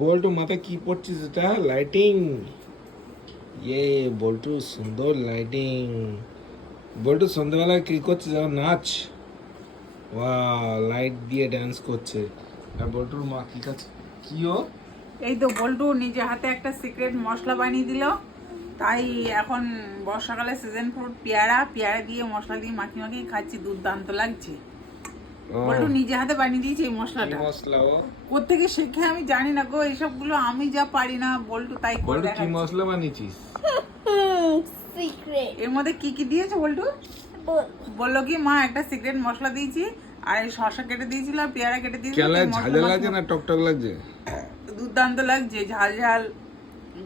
বল্টু, মাথায় কি পড়ছিস এটা লাইটিং ইয়ে বল্টু, সুন্দর লাইটিং বল্টু, সন্ধ্যাবেলা কি করছিস নাচ। ওয়া লাইট দিয়ে ড্যান্স করছে। আর বল্টুর মা কি কাছে কি ও? এই তো বল্টু নিজে হাতে একটা সিক্রেট মশলা বানিয়ে দিল। তাই এখন বর্ষাকালে সিজন ফ্রুট পেয়ারা। পেয়ারা দিয়ে মশলা দিয়ে মাখি মাখি খাচ্ছি, দুর্দান্ত লাগছে। বল্টু নিজে হাতে বানিয়ে দিয়েছে এই মশলাটা। মশলা ও? কোথেকে শিখে আমি জানি না গো আমি যা পারি না বল্টু তাই করে বল্টু কি মশলা বানিয়েছিস? সিক্রেট এর মধ্যে কি কি দিয়েছে বল্টু? বলল কি মা একটা সিক্রেট মশলা দিয়েছি আর এই শসা কেটে দিয়েছিল আর পেয়ারা কেটে দিয়েছিল কেলা মাখি লাগছে না টকটক লাগছে? দুর্দান্ত লাগছে ঝাল ঝাল।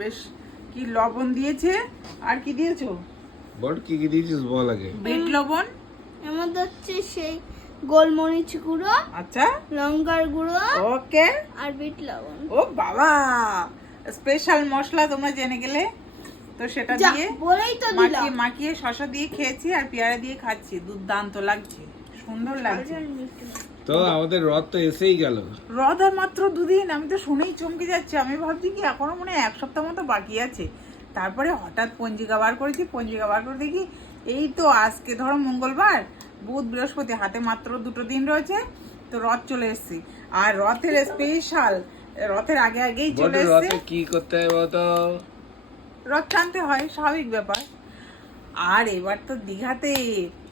বেশ কি লবণ দিয়েছে আর কি দিয়েছ? বল কি কি দিয়েছিস বল আগে। বিট লবণ। এর মধ্যে হচ্ছে সেই গোলমরিচ গুঁড়ো আচ্ছা। লঙ্কার গুঁড়ো ওকে। আর বিট লবণ। ও বাবা স্পেশাল মশলা তোমরা জেনে গেলে। তো সেটা দিয়ে বলেই তো মাখিয়ে দিলাম। মাখিয়ে শসা দিয়ে খেয়েছি আর পেয়ারা দিয়ে খাচ্ছি। দুর্দান্ত লাগছে সুন্দর লাগছে। তো আমাদের রথ তো এসেই গেল। রথ আর মাত্র দুদিন আমি তো শুনেই চমকে যাচ্ছি। আমি ভাবছি কি এখনও মনে হয় এক সপ্তাহ মতো বাকি আছে। তারপরে হঠাৎ পঞ্জিকা বার করেছি পঞ্জিকা বার করে দেখি এই তো আজকে ধরো মঙ্গলবার বুধ বৃহস্পতি হাতে মাত্র দুটো দিন রয়েছে তো রথ চলে এসেছি। আর রথের স্পেশাল রথের আগে আগেই চলে এসছে। কি করতে হয় বলতো? রথ টানতে হয় স্বাভাবিক ব্যাপার। আর এবার তো দীঘাতে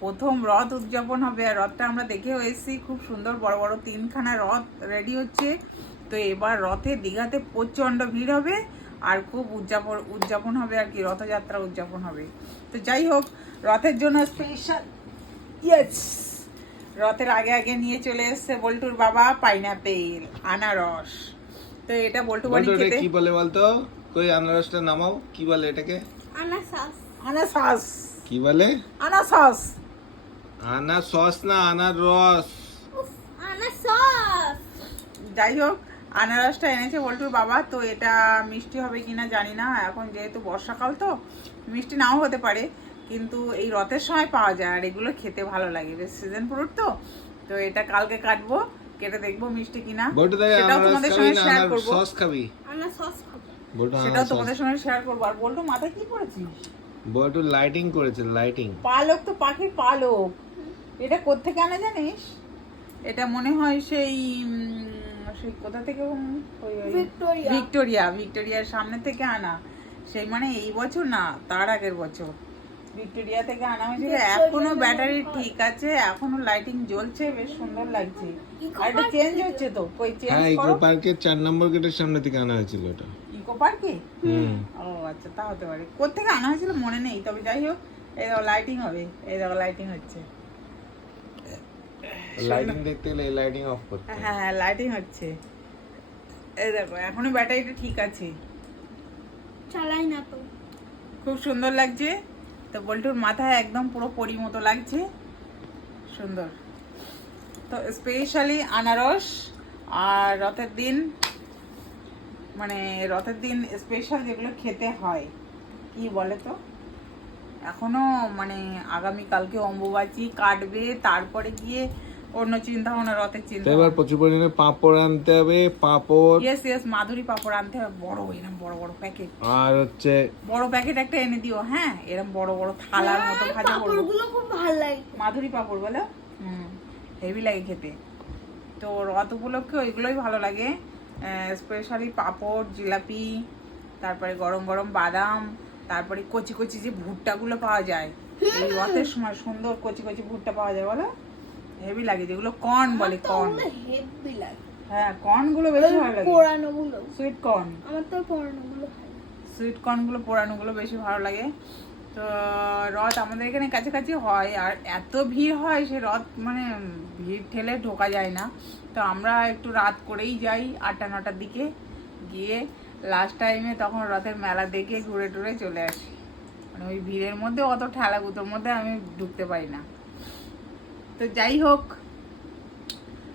প্রথম রথ উদযাপন হবে আর রথটা আমরা দেখেও এসেছি খুব সুন্দর বড় বড় তিনখানা রথ রেডি হচ্ছে। তো এবার রথে দীঘাতে প্রচণ্ড ভিড় হবে আর খুব উদযাপন উদযাপন হবে আর কি রথযাত্রা উদযাপন হবে। তো যাই হোক রথের জন্য স্পেশাল ইয়েস রথের আগে আগে নিয়ে চলে এসছে বল্টুর বাবা পাইনাপেল আনারস। তো এটা বল্টু বাড়ি খেতে। কি বলে বলতো? কই আনারসটা নামাও। কি বলে এটাকে? আনাসাস আনাসাস কি বলে? আনাসাস আনা সস না আনার রস যাই হোক আনারসটা এনেছে বল্টুর বাবা। তো এটা মিষ্টি হবে কিনা জানি না। এখন যেহেতু বর্ষাকাল তো মিষ্টি নাও হতে পারে। কিন্তু এই রথের সময় পাওয়া যায় আর এগুলো খেতে ভালো লাগে। বেশ সিজন ফ্রুট তো তো এটা কালকে কাটবো কেটে দেখব মিষ্টি কিনা। সেটাও তোমাদের সঙ্গে শেয়ার করব। সস খাবি। সেটাও তোমাদের সঙ্গে শেয়ার করব। আর বল্টু মাথায় কি পড়েছিস বল্টু লাইটিং করেছে লাইটিং পালক তো পাখির পালক। এটা কোত্থেকে আনা জানিস? এটা মনে হয় সেই সেই কোথা থেকে উম, ওই- ওই- ভিক্টোরিয়া। ভিক্টোরিয়া ভিক্টোরিয়ার সামনে থেকে আনা। সেই মানে এই বছর না তার আগের বছর। ভিক্টোরিয়া থেকে আনা হয়েছিল এখনও ব্যাটারি ঠিক আছে এখনও লাইটিং জ্বলছে বেশ সুন্দর লাগছে। আর এটা চেঞ্জ হচ্ছে তো? কই চেঞ্জ হ্যাঁ ইকো পার্কের চার নম্বর গেটের সামনে থেকে আনা হয়েছিল ওটা ইকো পার্কে হুম। ও আচ্ছা তা হতে পারে। কোথেকে আনা হয়েছিল মনে নেই তবে যাই হোক এই দেখো লাইটিং হবে এই দেখো লাইটিং হচ্ছে। লাইটিং দেখতে গেলে লাইটিং অফ করতে হ্যাঁ হ্যাঁ লাইটিং হচ্ছে। এই দেখো এখনও ব্যাটারিটা ঠিক আছে। চালাই না তো। খুব সুন্দর লাগছে। তো বল্টুর মাথায় একদম পুরো পরি মতো লাগছে। সুন্দর। তো স্পেশালি আনারস আর রথের দিন মানে রথের দিন স্পেশাল যেগুলো খেতে হয়, কি বলে তো এখনও মানে আগামী কালকে অম্বুবাচি কাটবে, তারপরে গিয়ে অন্য চিন্তা ভাবনা রথের চিন্তা তো এবার প্রচুর পরিমাণে পাঁপড় আনতে হবে পাঁপড়। ইয়েস ইয়েস মাধুরী পাপড় আনতে হবে। বড় এরকম বড় বড় প্যাকেট আর হচ্ছে বড় প্যাকেট একটা এনে দিও হ্যাঁ? এরকম বড় বড় থালার মতো ভাজা করব পাপড়গুলো খুব ভালো লাগে। মাধুরী পাপড় বলো? হুম হেভি লাগে খেতে। তো রথ উপলক্ষে ওইগুলোই ভালো লাগে। স্পেশালি পাপড় জিলাপি তারপরে গরম গরম বাদাম তারপরে কচি কচি যে ভুট্টাগুলো পাওয়া যায়। এই রথের সময় সুন্দর কচি কচি ভুট্টা পাওয়া যায় বলো? হেভি লাগে যেগুলো কর্ন বলে কর্ন হেভি লাগে। হ্যাঁ কর্নগুলো বেশি ভালো লাগে। পোড়ানো গুলো সুইট কর্ন আমার তো পোড়ানো গুলো ভালো সুইট কর্নগুলো পোড়ানোগুলো বেশি ভালো লাগে। তো রথ আমাদের এখানে কাছাকাছি হয় আর এত ভিড় হয় সে রথ মানে ভিড় ঠেলে ঢোকা যায় না। তো আমরা একটু রাত করেই যাই আটটা নটার দিকে। গিয়ে লাস্ট টাইমে তখন রথের মেলা দেখে ঘুরে টুরে চলে আসি। মানে ওই ভিড়ের মধ্যে অত ঠেলাগুতোর মধ্যে আমি ঢুকতে পারি না। তো যাই হোক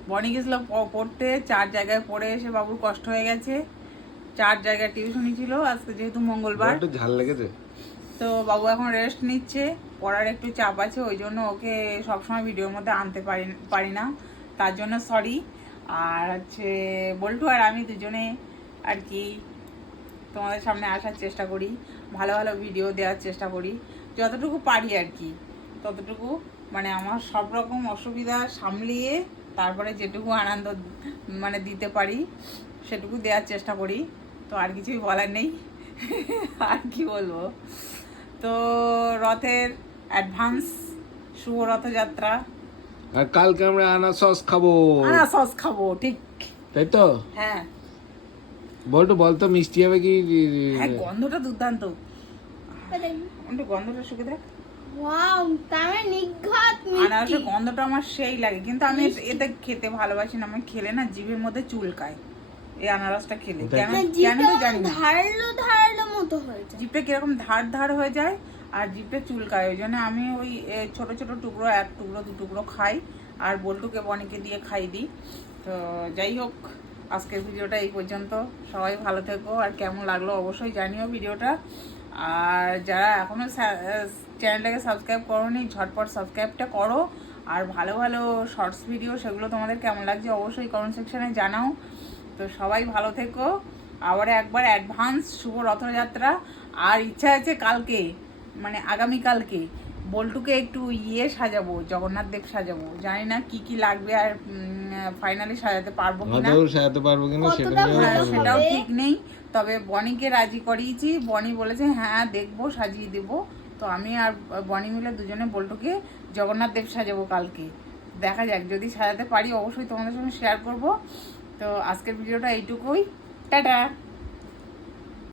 বনি গেছিল পড়তে চার জায়গায় পড়ে এসে বাবুর কষ্ট হয়ে গেছে। চার জায়গায় টিউশনই ছিল আজকে যেহেতু মঙ্গলবার। একটু ঝাল লেগেছে? তো বাবু এখন রেস্ট নিচ্ছে পড়ার একটু চাপ আছে ওই জন্য ওকে সবসময় ভিডিওর মধ্যে আনতে পারি পারি না। তার জন্য সরি আর হচ্ছে বল্টু আর আমি দুজনে আর কি তোমাদের সামনে আসার চেষ্টা করি ভালো ভালো ভিডিও দেওয়ার চেষ্টা করি যতটুকু পারি আর কি ততটুকু মানে আমার সব রকম অসুবিধা সামলিয়ে তারপরে যেটুকু আনন্দ মানে দিতে পারি সেটুকু দেওয়ার চেষ্টা করি। তো আর কিছুই বলার নেই। আর কি বলব? তো রথের অ্যাডভান্স শুভ রথযাত্রা আর কালকে আমরা আনা সস খাব। আনা সস খাব ঠিক। তাই তো? হ্যাঁ। বলতো বলতো মিষ্টি হবে কি? হ্যাঁ গন্ধটা দুর্দান্ত। গন্ধটা শুকে দেখ। আনারসের গন্ধটা আমার সেই লাগে কিন্তু আমি এতে- খেতে ভালোবাসি না আমি খেলে না জিভের মধ্যে চুলকায় এই আনারসটা খেলে। কেন কেন জানি ধারালো ধারালো মতো হয়ে যায়। জিভটা কীরকম ধার ধার হয়ে যায় আর জিভটা চুলকায় ওই জন্য আমি ওই ছোট ছোট টুকরো এক টুকরো দু টুকরো খাই আর বল্টুকে বনিকে দিয়ে খাই দিই। তো যাই হোক আজকের ভিডিওটা এই পর্যন্ত। সবাই ভালো থেকো আর কেমন লাগল অবশ্যই জানিও ভিডিওটা। আর যারা এখনও চ্যানেলটাকে সাবস্ক্রাইব করোনি ঝটপট সাবস্ক্রাইবটা করো। আর ভালো ভালো শর্টস ভিডিও সেগুলো তোমাদের কেমন লাগছে অবশ্যই কমেন্ট সেকশনে জানাও। তো সবাই ভালো থেকো। আবার একবার অ্যাডভান্স শুভ রথযাত্রা। আর ইচ্ছা আছে কালকে মানে আগামী কালকে বল্টুকে একটু ইয়ে সাজাবো জগন্নাথ দেব সাজাবো। জানি না কি কি লাগবে আর ফাইনালি সাজাতে পারব কিনা। সাজাতে পারব কিনা সেটা হ্যাঁ, না। সেটাও ঠিক নেই। তবে বনিকে রাজি করিয়েছি। বনি বলেছে হ্যাঁ দেখব সাজিয়ে দেবো। তো আমি আর বনি মিলে দুজনে বল্টুকে জগন্নাথ দেব সাজাবো কালকে। দেখা যাক, যদি সাজাতে পারি অবশ্যই তোমাদের সঙ্গে শেয়ার করব। তো আজকের ভিডিওটা এইটুকুই। টাটা!